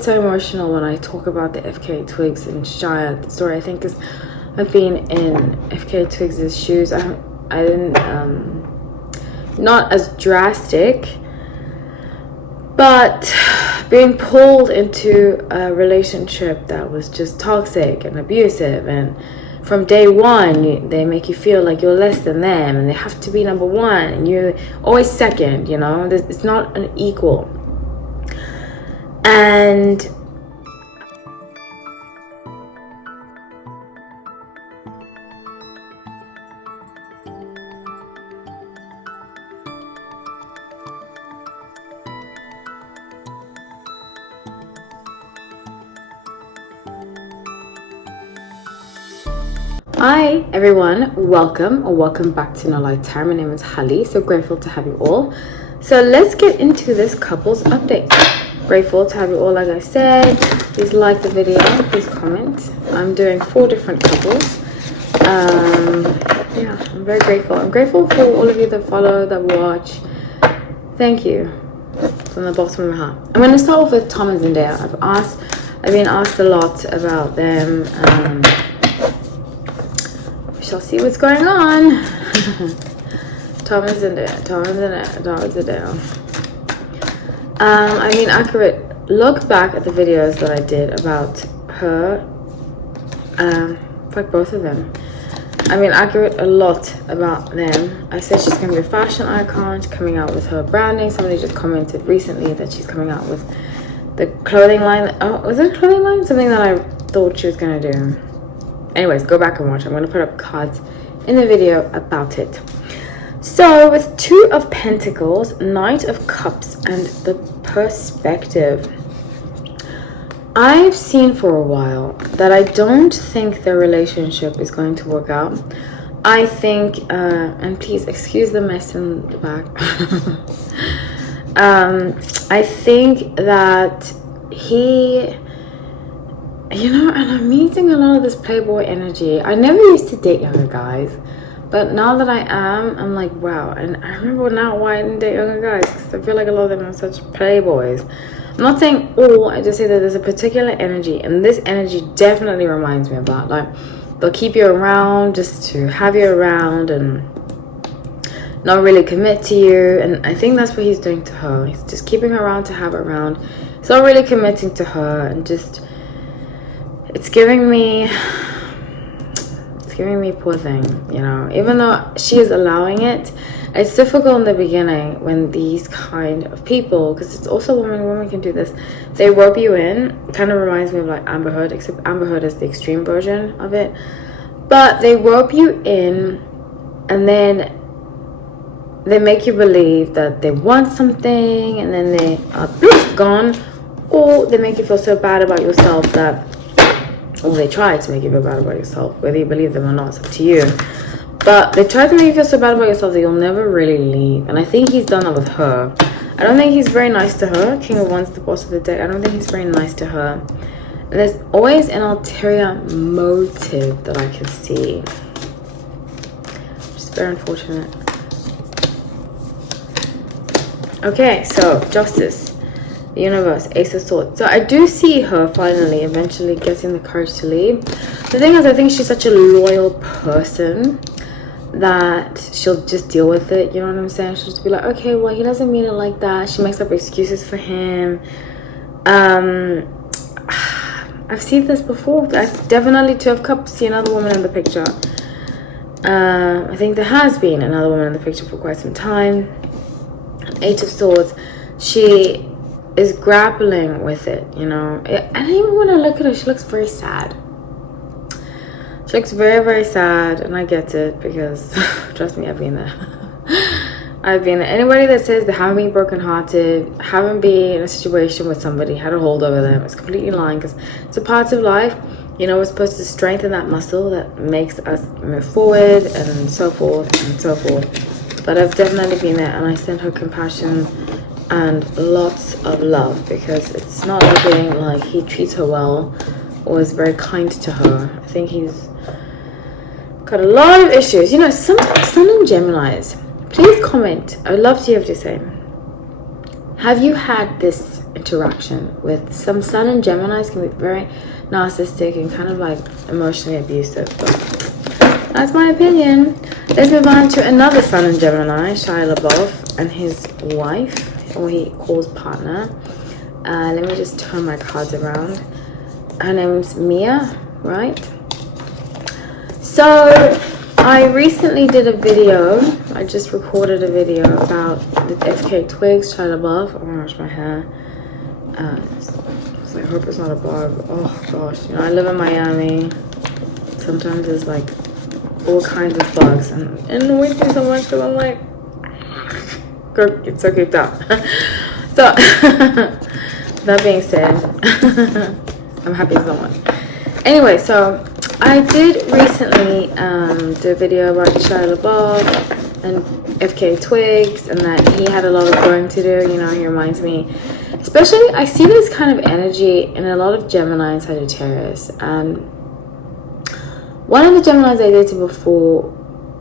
get so emotional when I talk about the FK Twigs and Shia story. I think because I've been in FK Twigs' shoes. I didn't, not as drastic, but being pulled into a relationship that was just toxic and abusive, and from day one they make you feel like you're less than them and they have to be number one and you're always second, you know. It's not an equal. And hi everyone, welcome back to No Light Time. My name is Hali, so grateful to have you all. So let's get into this couples update. Grateful to have you all. Like I said, please like the video, please comment. I'm doing 4 different couples. Yeah, I'm very grateful. I'm grateful for all of you that follow, that watch. Thank you from the bottom of my heart. I'm going to start off with Tom and Zendaya. I've been asked a lot about them. We shall see what's going on. Tom and Zendaya. I mean, accurate. Look back at the videos that I did about her. Like both of them. I mean, accurate a lot about them. I said she's going to be a fashion icon. She's coming out with her branding. Somebody just commented recently that she's coming out with the clothing line. Oh, was it a clothing line? Something that I thought she was going to do. Anyways, go back and watch. I'm going to put up cards in the video about it. So with 2 of Pentacles, Knight of Cups, and the Perspective, I've seen for a while that I don't think their relationship is going to work out. I think, and please excuse the mess in the back. I think that he, you know, and I'm meeting a lot of this playboy energy. I never used to date younger guys, but now that I am, I'm like, wow. And I remember now why I didn't date younger guys, because I feel like a lot of them are such playboys. I'm not saying all, I just say that there's a particular energy, and this energy definitely reminds me of that. Like, they'll keep you around just to have you around and not really commit to you. And I think that's what he's doing to her. He's just keeping her around to have her around. He's not really committing to her, and just, it's giving me poor thing, you know. Even though she is allowing it, it's difficult in the beginning when these kind of people, because it's also women can do this, they rope you in. It kind of reminds me of like Amber Heard, except Amber Heard is the extreme version of it. But they rope you in, and then they make you believe that they want something, and then they are gone. Or they make you feel so bad about yourself that, or they try to make you feel bad about yourself, whether you believe them or not, it's up to you. But they try to make you feel so bad about yourself that you'll never really leave. And I think he's done that with her. I don't think he's very nice to her. King of Wands, the boss of the deck. I don't think he's very nice to her. And there's always an ulterior motive that I can see, which is very unfortunate. Okay, so Justice, the Universe, Ace of Swords. So I do see her finally, eventually getting the courage to leave. The thing is, I think she's such a loyal person that she'll just deal with it, you know what I'm saying? She'll just be like, okay, well, he doesn't mean it like that. She makes up excuses for him. I've seen this before. I've definitely 2 of Cups, see another woman in the picture. I think there has been another woman in the picture for quite some time. 8 of Swords, she is grappling with it, you know. And even when I look at her, she looks very sad. She looks very, very sad, and I get it, because trust me, I've been there. I've been there. Anybody that says they haven't been brokenhearted, haven't been in a situation where somebody had a hold over them, is completely lying, because it's a part of life. You know, we're supposed to strengthen that muscle that makes us move forward, and so forth and so forth. But I've definitely been there, and I send her compassion and lots of love, because it's not looking like he treats her well or is very kind to her. I think he's got a lot of issues. You know, Sun and Geminis, please comment. I would love to hear what you say. Have you had this interaction with some Sun and Geminis can be very narcissistic and kind of like emotionally abusive. But that's my opinion. Let's move on to another Sun and Gemini, Shia LaBeouf, and his wife, or he calls partner. Let me just turn my cards around. Her name's Mia, right? So I recently did a video. I just recorded a video about the FK Twigs, Shia LaBeouf. Oh my gosh, my hair. I hope it's not a bug. Oh gosh, you know, I live in Miami. Sometimes there's like all kinds of bugs, and it annoys me so much because I'm like, it's so creeped out. So that being said, I'm happy as someone. Anyway, so I did recently do a video about Shia LaBeouf and FK Twigs, and that he had a lot of growing to do. You know, he reminds me, especially I see this kind of energy in a lot of Gemini and Sagittarius. One of the Geminis I dated before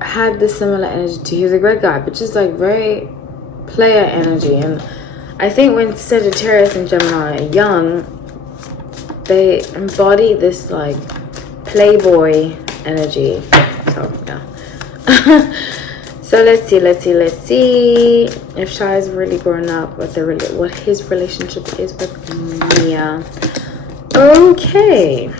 had this similar energy to. He was a great guy, but just like very player energy. And I think when Sagittarius and Gemini are young, they embody this like playboy energy. So yeah. So let's see if Shia's really grown up, what his relationship is with Mia. Okay.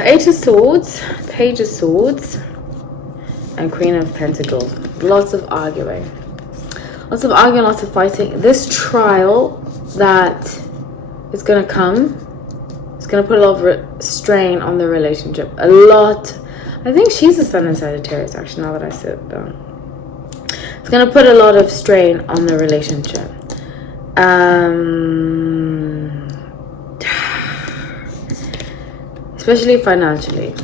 Eight of Swords, Page of Swords, and Queen of Pentacles. Lots of arguing, lots of fighting. This trial that is going to come, it's going to put a lot of strain on the relationship. A lot. I think she's a Sun in Sagittarius, actually, now that I sit down. It's going to put a lot of strain on the relationship. Especially financially.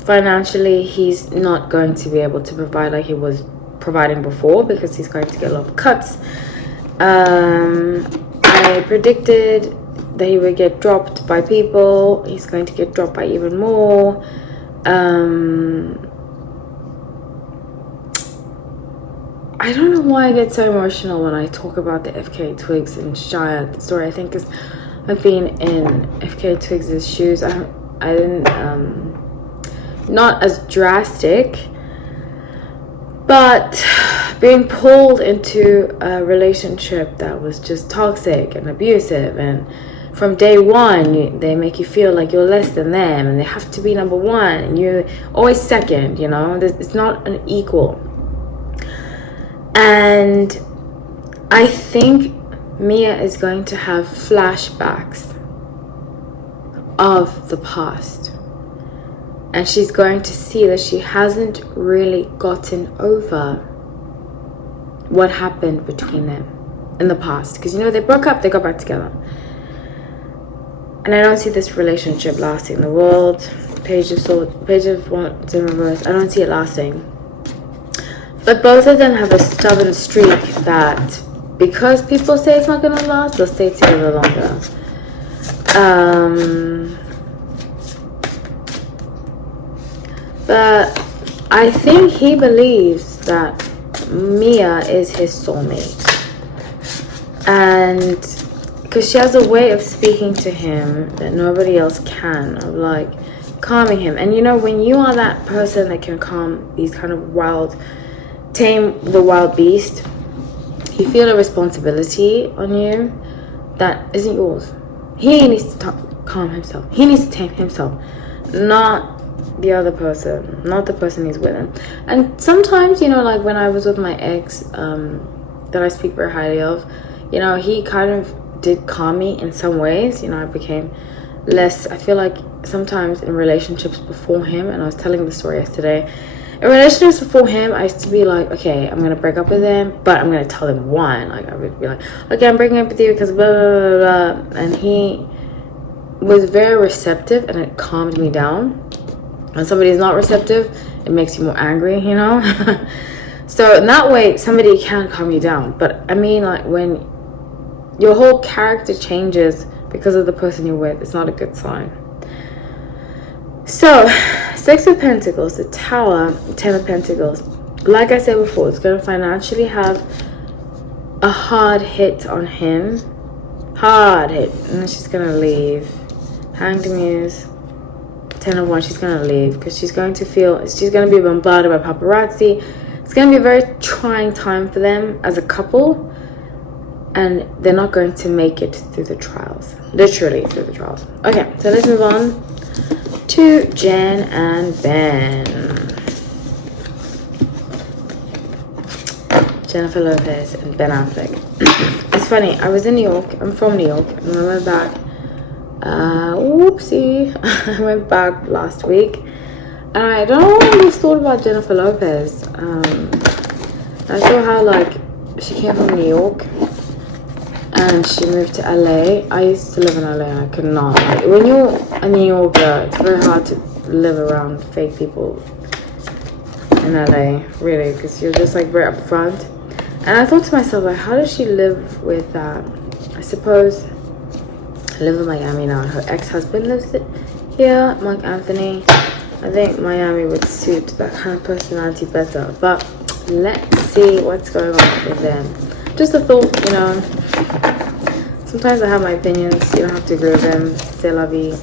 Financially, he's not going to be able to provide like he was providing before, because he's going to get a lot of cuts. I predicted that he would get dropped by people. He's going to get dropped by even more. I don't know why I get so emotional when I talk about the FK Twigs and Shia story. I think because I've been in FK Twigs' shoes. I didn't, not as drastic, but being pulled into a relationship that was just toxic and abusive, and from day one they make you feel like you're less than them and they have to be number one and you're always second, you know. It's not an equal. And I think Mia is going to have flashbacks of the past, and she's going to see that she hasn't really gotten over what happened between them in the past, because, you know, they broke up, they got back together, and I don't see this relationship lasting. The World, Page of Swords, Page of Wands in reverse, I don't see it lasting. But both of them have a stubborn streak that, because people say it's not gonna last, they'll stay together longer. But I think he believes that Mia is his soulmate, and because she has a way of speaking to him that nobody else can, of like calming him. And you know, when you are that person that can calm these kind of tame the wild beast, you feel a responsibility on you that isn't yours. He needs to calm himself. He needs to tame himself, not the other person, not the person he's with. And sometimes, you know, like when I was with my ex, that I speak very highly of, you know, he kind of did calm me in some ways. You know, I became less, I feel like sometimes in relationships before him, and I was telling the story yesterday, in relationships before him, I used to be like, okay, I'm going to break up with him, but I'm going to tell him why. Like, I would be like, okay, I'm breaking up with you because blah, blah, blah, blah. And he was very receptive, and it calmed me down. When somebody's not receptive, it makes you more angry, you know? So in that way, somebody can calm you down. But I mean, like, when your whole character changes because of the person you're with, it's not a good sign. So, Six of Pentacles, the Tower, Ten of Pentacles. Like I said before, it's going to financially have a hard hit on him. Hard hit. And then she's gonna leave. Hanged Muse. 10 of Wands, she's gonna leave because she's gonna be bombarded by paparazzi. It's gonna be a very trying time for them as a couple, and they're not going to make it through the trials. Literally through the trials. Okay, so let's move on to Jen and Ben. Jennifer Lopez and Ben Affleck. It's funny, I was in New York. I'm from New York, and I went back. Whoopsie. I went back last week, and I don't know what I thought about Jennifer Lopez. I saw how like she came from New York and she moved to LA. I used to live in LA and I could not. Like, when you're a New Yorker, it's very hard to live around fake people in LA, really, because you're just like very upfront. And I thought to myself, like, how does she live with that? I suppose I live in Miami now. Her ex-husband lives here, Mark Anthony. I think Miami would suit that kind of personality better. But let's see what's going on with them. Just a thought, you know. Sometimes I have my opinions. You don't have to agree with them. C'est la vie.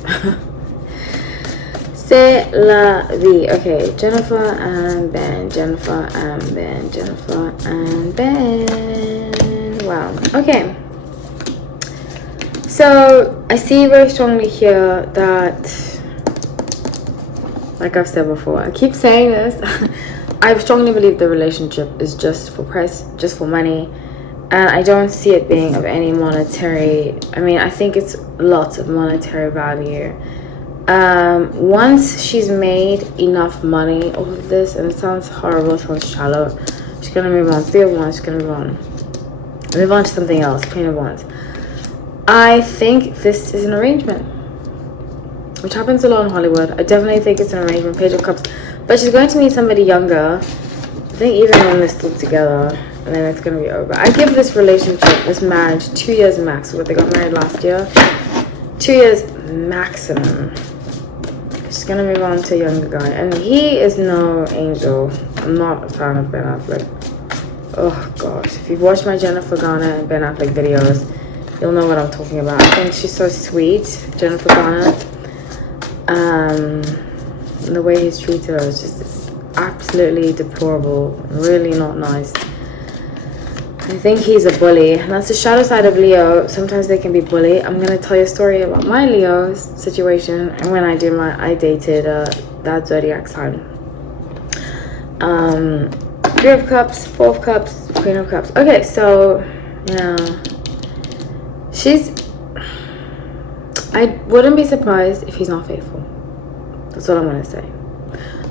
C'est la vie. Okay, Jennifer and Ben. Jennifer and Ben. Jennifer and Ben. Wow. Okay. So I see very strongly here that, like I've said before, I keep saying this. I strongly believe the relationship is just for price, just for money. And I don't see it being of any monetary. I mean, I think it's lots of monetary value. Once she's made enough money off of this, and it sounds horrible, it sounds shallow, she's gonna move on. 3 of Wands, she's gonna move on to something else. Queen of Wands. I think this is an arrangement, which happens a lot in Hollywood. I definitely think it's an arrangement. Page of Cups, but she's going to meet somebody younger. I think even when they're still together, and then it's gonna be over. I give this relationship, this marriage, 2 years max. What, they got married last year? 2 years maximum. She's gonna move on to a younger guy, and he is no angel. I'm not a fan of Ben Affleck. Oh gosh, if you've watched my Jennifer Garner and Ben Affleck videos, you'll know what I'm talking about. I think she's so sweet, Jennifer Garner. And the way he's treated her is just absolutely deplorable. Really not nice. I think he's a bully, and that's the shadow side of Leo. Sometimes they can be bully. I'm gonna tell you a story about my Leo's situation, and when I dated that zodiac sign. 3 of Cups, 4 of Cups, Queen of Cups. Okay, so yeah, I wouldn't be surprised if he's not faithful. That's what I'm gonna say.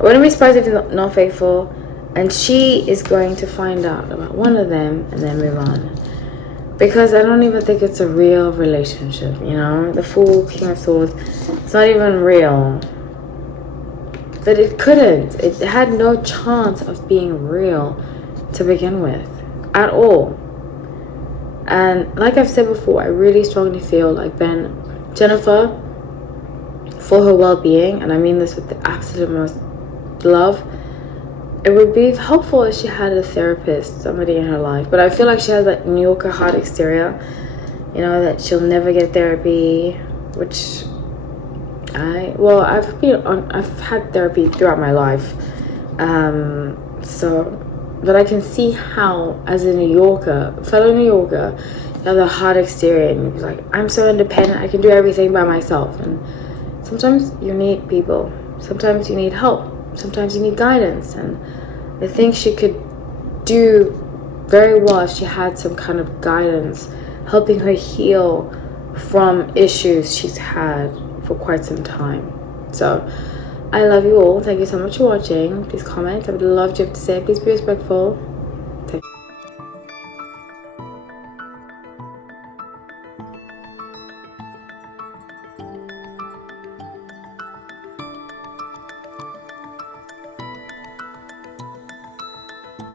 I wouldn't be surprised if he's not faithful. And she is going to find out about one of them and then move on. Because I don't even think it's a real relationship, you know? The Fool, King of Swords, it's not even real. But it couldn't. It had no chance of being real to begin with. At all. And like I've said before, I really strongly feel like Jennifer, for her well-being, and I mean this with the absolute most love, it would be helpful if she had a therapist, somebody in her life. But I feel like she has that New Yorker hard exterior, you know, that she'll never get therapy, which I've had therapy throughout my life. But I can see how, as a New Yorker, fellow New Yorker, you have a hard exterior and you're like, I'm so independent, I can do everything by myself. And sometimes you need people. Sometimes you need help. Sometimes you need guidance, and I think she could do very well if she had some kind of guidance helping her heal from issues she's had for quite some time. So I love you all. Thank you so much for watching. Please comment. I would love to have to say. Please be respectful.